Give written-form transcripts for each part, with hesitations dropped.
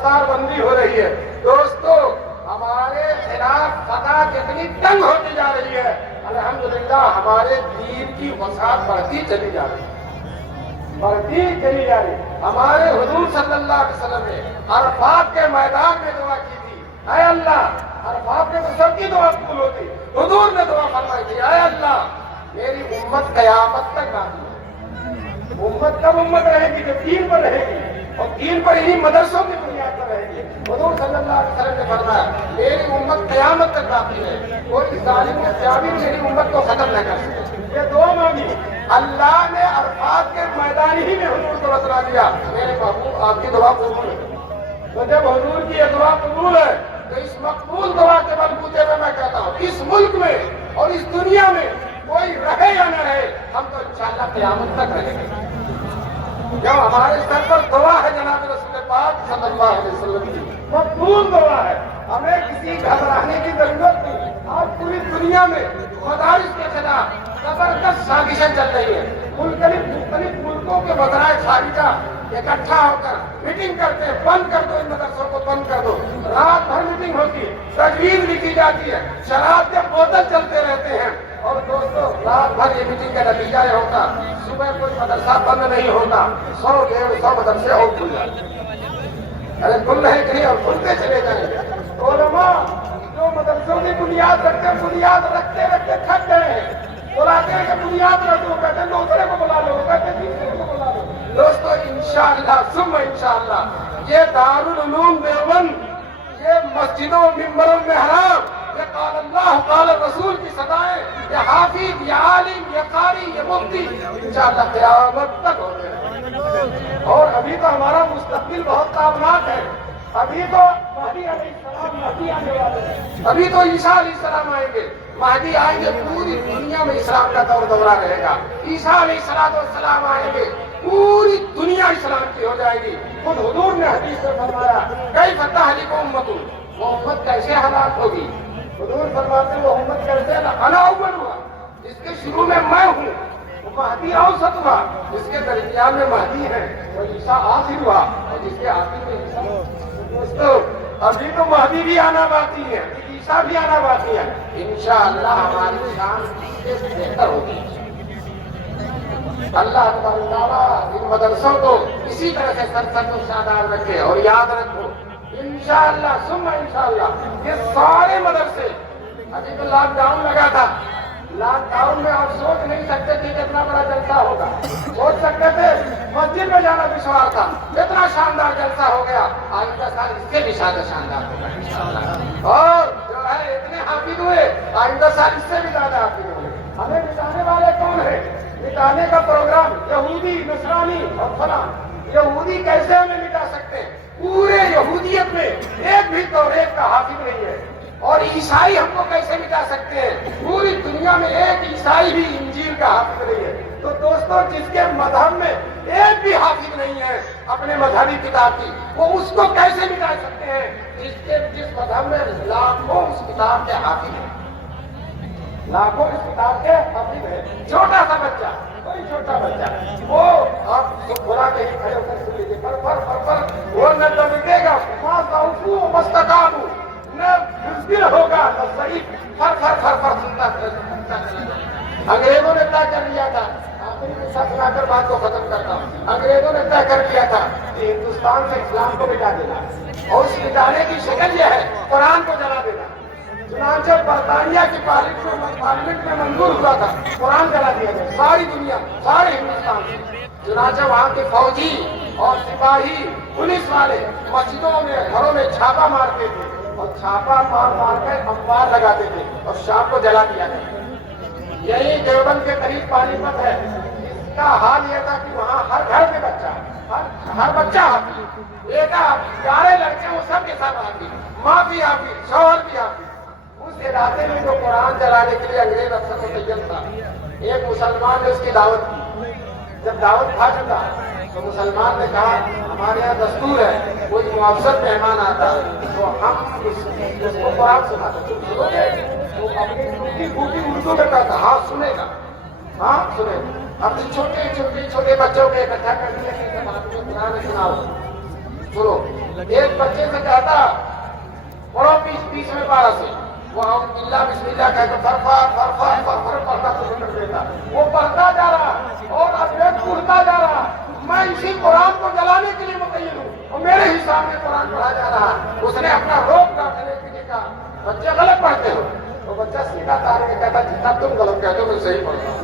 دستار بندی ہو رہی ہے. دوستو ہمارے خلاف فتح کتنی تنگ ہوتی جا رہی ہے. الحمدللہ ہمارے دین کی وسعت بڑھتی چلی جا رہی ہے. بڑھتی چلی جا رہی. ہمارے حضور صلی اللہ علیہ وسلم نے عرفات کے میدان میں دعا کی تھی. اے اللہ، عرفات میں تو سب کی دعا قبول ہوتی. حضور نے دعا فرمائی تھی، اے اللہ میری امت قیامت تک باقی ہے. امت کب امت رہے گی؟ جب دین پر رہے گی، اور دین پر انہی مدرسوں کی بنیاد پر رہے گی. حضور صلی اللہ علیہ وسلم نے فرمایا میری امت قیامت تک باقی ہے. کوئی ظالم یا جابر میری امت کو ختم نہ کر سکے. یہ دعا مانگی. اللہ نے عرفات کے میدان ہی میں حضور کو بتلا دیا میرے محبوب آپ کی دعا قبول ہے. تو جب حضور کی یہ دعا قبول ہے تو اس مقبول دعا کے بلبوتے میں کہتا ہوں اس ملک میں اور اس دنیا میں کوئی رہے یا نہ رہے، ہم تو انشاءاللہ قیامت تک رہیں گے. جب ہمارے سر پر دعا ہے جناب رسول پاک صلی اللہ علیہ وسلم کی، مقبول دعا ہے، ہمیں کسی گھبرانے کی ضرورت نہیں. آج پوری دنیا میں مدارس کے خلاف زبردست سازشیں چل رہی ہیں. مختلف ملکوں کے وزرائے خارجہ اکٹھا ہو کر میٹنگ کرتے ہیں، بند کر دو ان مدرسوں کو، بند کر دو. رات بھر میٹنگ ہوتی ہے، تجویز لکھی جاتی ہے، شراب کے بوتل چلتے رہتے ہیں. اور دوستو رات بھر یہ میٹنگ کا نتیجہ یہ ہوتا صبح کوئی مدرسہ بند نہیں ہوتا، 100-150 مدرسے اور کھل جاتے. ارے کھل رہے کہ نہیں؟ اور کھلتے چلے جائیں گے. علماء جو مدرسوں کی بنیاد رکھتے تھک گئے ہیں، بلاتے ہیں کہ بنیاد رکھ دو، کہتے ہیں دوسرے کو بلا لو، کہتے ہیں تیسرے کو بلا لو. دوستو انشاءاللہ ثم انشاءاللہ یہ دارالعلوم دیوبند، یہ مسجدوں منبر المحراب، یہ قال اللہ قال رسول کی صدائیں، یہ حافظ، یہ عالم، یہ قاری، یہ مفتی انشاءاللہ قیامت تک ہوتے ہیں. اور ابھی تو ہمارا مستقبل بہت تابناک ہے. ابھی تو مہدی علیہ السلام مہدی آنے والے ہیں. ابھی تو عیسیٰ علیہ السلام آئیں گے، مہدی آئیں گے، پوری دنیا میں اسلام کا دور دورہ رہے گا. عیسیٰ علیہ السلام آئیں گے، پوری دنیا اسلام کی ہو جائے گی. خود حضور نے حدیث میں فرمایا کیف تہلک امۃ، وہ امت کیسے ہلاک ہوگی؟ حضور فرماتے ہیں وہ امت کیسے انا اول ہوا، جس کے شروع میں میں ہوں. وہ مہدی اوسط ہوا، جس کے درمیان میں مہدی ہے. وہ عیسیٰ آخر ہوا، اور جس کے آخر میں عیسیٰ. دوستو ابھی تو مہدی بھی آنا باقی ہے، عیسیٰ بھی آنا باقی ہے. انشاءاللہ ہماری شان اس سے بہتر ہوگی. اللہ تعالیٰ ان مدرسوں کو اسی طرح سے سرسبز و شاداب رکھے. اور یاد رکھو انشاءاللہ ثم انشاءاللہ یہ سارے مدرسے، ابھی تو لاک ڈاؤن لگا تھا، لاک ڈاؤن میں آپ سوچ نہیں سکتے تھے کہ اتنا بڑا جلسہ ہوگا. سوچ سکتے تھے مسجد میں جانا دشوار تھا، اتنا شاندار جلسہ ہو گیا. آئندہ سال اس سے بھی زیادہ شاندار ہوگا انشاءاللہ. اور جو ہے اتنے حافظ ہوئے، آئندہ سال اس سے بھی زیادہ حافظ ہوئے. ہمیں مٹانے والے کون ہیں؟ مٹانے کا پروگرام یہودی، نصرانی اور فلاں. یہودی کیسے ہمیں مٹا سکتے ہیں؟ پورے یہودیت میں ایک بھی توریت کا حافظ نہیں ہے. اور عیسائی ہم کو کیسے مٹا سکتے ہیں؟ پوری دنیا میں ایک عیسائی بھی انجیل کا حافظ نہیں ہے. تو دوستو جس کے مذہب میں ایک بھی حافظ نہیں ہے اپنے مذہبی کتاب کی، وہ اس کو کیسے مٹا سکتے ہیں جس مذہب میں لاکھوں اس کتاب کے حافظ ہیں؟ لاکھوں اس کتاب کے حافظ ہیں. چھوٹا سا بچہ، کوئی چھوٹا بچہ، وہ آپ بلا کے ہی کھڑے ہو کر سن لیجیے، پر وہ نہ لمٹے گا، مستقام نہ بزدل ہوگا، نہ صحیح فر سنتا چلا. انگریزوں نے طے کر لیا تھا، آخری قصہ سنا کر بات کو ختم کرتا ہوں. انگریزوں نے طے کر لیا تھا کہ ہندوستان سے اسلام کو مٹا دینا، اور اس مٹانے کی شکل یہ ہے قرآن کو جلا دینا. چنانچہ برطانیہ کی پارلیمنٹ میں منظور ہوا تھا، قرآن جلا دیا گیا. ساری دنیا، سارے ہندوستان سے. چنانچہ وہاں کے فوجی اور سپاہی، پولیس والے مسجدوں میں، گھروں میں چھاپا مارتے تھے، اور چھاپا مار کر انبار لگاتے تھے، اور شام کو جلا دیا گیا. یہی دیوبند کے قریب پانی پت ہے. اس کا حال یہ تھا کہ وہاں ہر گھر میں بچہ، ہر بچہ حافظ، بیٹا، پیارے لڑکے وہ سب کے ساتھ حافظ، ماں بھی حافظ، شوہر بھی حافظ. اس علاقے میں جو قرآن جلانے کے لیے انگریز افسر متعین تھا، ایک مسلمان نے اس کی دعوت کی. جب دعوت کھا چکا تو مسلمان نے کہا ہمارے یہاں دستور ہے کوئی معزز مہمان آتا تو ہم اس کو قرآن سناتے. تم سنو گے؟ تو اپنی پوری اردو میں کہا تھا ہاں سنے گا، ہاں سنے گا. اپنے چھوٹے بچوں کے اکٹھا کرنے کے قرآن سناؤ. سنو، ایک بچے سے کہتا پڑھو بیچ میں پارا سے، وہ ہم اللہ بسم اللہ کہہ کے فرفر پڑھتا شروع کر دیتا، وہ پڑھتا جا رہا اور اپڈیٹ پڑھتا جا رہا، میں اسی قرآن کو جلانے کے لیے متعین ہوں اور میرے ہی سامنے قرآن پڑھا جا رہا، اس نے اپنا روپ ڈالنے کے لیے کہا بچے غلط پڑھتے ہو، تو بچہ سیدھا تار کے کہتا جتنا تم غلط کہتے ہو میں صحیح پڑھتا ہوں۔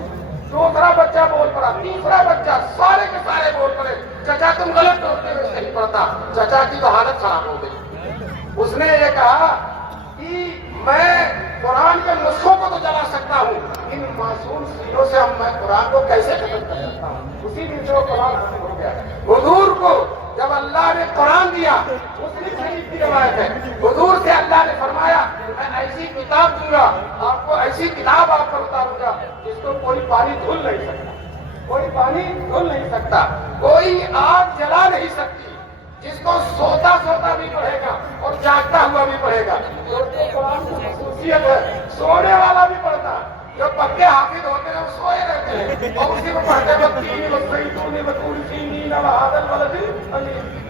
دوسرا بچہ بول پڑا، تیسرا بچہ، سارے کے سارے بول پڑے چچا تم غلط ہوتے ہوئے صحیح پڑھتا، چچا کی تو حالت خراب ہو گئی۔ اس نے یہ کہا کہ میں قرآن کے نسخوں کو تو جلا سکتا ہوں، ان معصوم سینوں سے میں قرآن کو کیسے ختم کر سکتا ہوں؟ اسی دن سے وہ قرآن ختم ہو گیا۔ حضور کو جب اللہ نے قرآن دیا، مسلم شریف کی روایت ہے، حضور سے اللہ نے فرمایا میں ایسی کتاب دوں گا آپ کو، ایسی کتاب آپ پر اتاروں گا جس کو کوئی پانی دھل نہیں سکتا، کوئی پانی دھل نہیں سکتا، کوئی آگ جلا نہیں سکتی، جس کو سوتا سوتا بھی پڑھے گا اور جاگتا ہوا بھی پڑھے گا۔ قرآن کی خصوصیت ہے سونے والا بھی پڑھتا، جو پکے حافظ ہوتے ہیں وہ سوئے رہتے ہیں اور اسی کو پڑھتے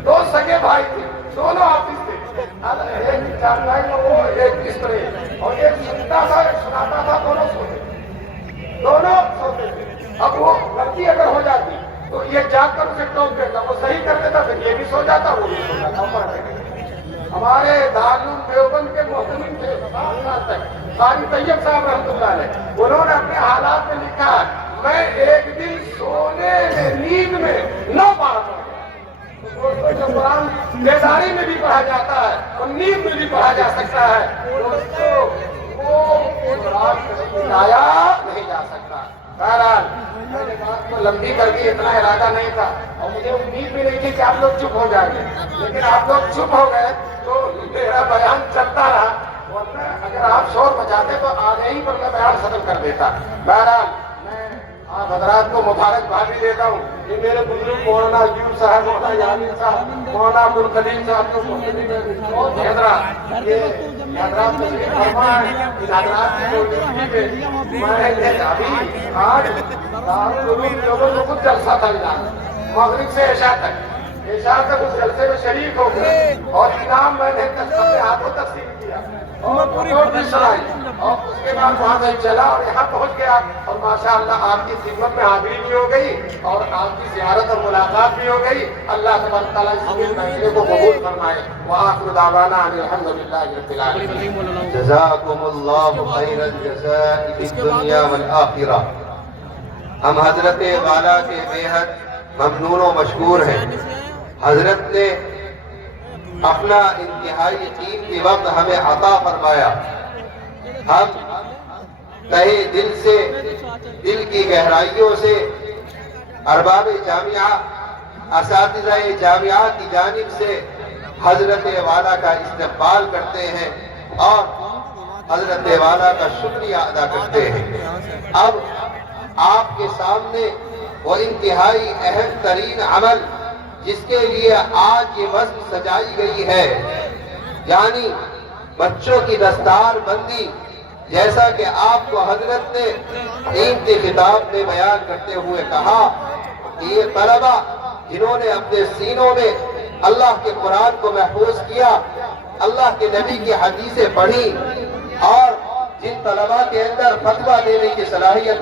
دو سگے بھائی تھے، دونوں حافظ تھے، ایک جاننا وہ ایک کس طرح اور ایک سنتا تھا ایک سناتا تھا، دونوں سوتے تھے۔ اب وہ غلطی اگر ہو جاتی تو یہ جاگ کر اسے ٹوک دیتا، وہ صحیح کر دیتا، پھر یہ بھی سو جاتا وہ بھی سو جاتا۔ ہمارے دارالعلوم دیوبند کے محتمم تھے 7 سال تک، قاری طیب صاحب رحمۃ اللہ علیہ، انہوں نے اپنے حالات میں لکھا میں ایک دن سونے میں نیند میں 9 بار پڑھا۔ دوستوں جو قرآن بیداری میں بھی پڑھا جاتا ہے اور نیند میں بھی پڑھا جا سکتا ہے، دوستوں وہ قرآن لایا نہیں جا سکتا۔ بہرحال میں نے بات کو لمبی کر کے اتنا ارادہ نہیں تھا اور مجھے امید بھی نہیں تھی کہ آپ لوگ چپ ہو جائیں گے، لیکن آپ لوگ چپ ہو گئے تو میرا بیان چلتا رہا، ورنہ اگر آپ شور مچاتے تو آگے ہی پر میں بیان ختم کر دیتا۔ بہرحال میں آپ حضرات کو مبارکباد بھی دیتا ہوں، یہ میرے بزرگ مولانا ایوب صاحب، مولانا یامین صاحب، مولانا عبدالقدیم صاحب کو بہت حضرات یہ حضرات تشریف فرما ہے، ان حضرات کی موجودگی میں میں ابھی آج دارالعلوم دیوبند میں کچھ جلسہ تھا، مغرب سے عشاء تک اس جلسے میں شریک ہو گئے اور انعام میں نے اپنے ہاتھوں تقسیم کیا اور بھی سنائی، اور اس کے بعد وہاں سے چلا اور یہاں پہنچ گیا اور ماشاءاللہ آپ کی خدمت میں حاضری بھی ہو گئی اور آپ کی زیارت اور ملاقات بھی ہو گئی۔ اللہ تبارک تعالیٰ اس مجلس کو قبول فرمائے۔ وآخر دعوانا ان الحمدللہ رب العالمین۔ جزاکم اللہ خیر الجزاء فی الدنیا والآخرہ۔ ہم حضرت والا کے بے حد ممنون و مشکور ہیں۔ حضرت نے اپنا انتہائی قیمتی وقت ہمیں عطا فرمایا، ہم تہہ دل سے، دل کی گہرائیوں سے ارباب جامعہ، اساتذہ جامعہ کی جانب سے حضرت والا کا استقبال کرتے ہیں اور حضرت والا کا شکریہ ادا کرتے ہیں۔ اب آپ کے سامنے وہ انتہائی اہم ترین عمل جس کے لیے آج یہ وزن سجائی گئی ہے، یعنی بچوں کی دستار بندی، جیسا کہ آپ کو حضرت نے قیمتی خطاب میں بیان کرتے ہوئے کہا کہ یہ طلبہ جنہوں نے اپنے سینوں میں اللہ کے قرآن کو محفوظ کیا، اللہ کے نبی کی حدیثیں پڑھی اور جن طلبہ کے اندر فتویٰ دینے کی صلاحیت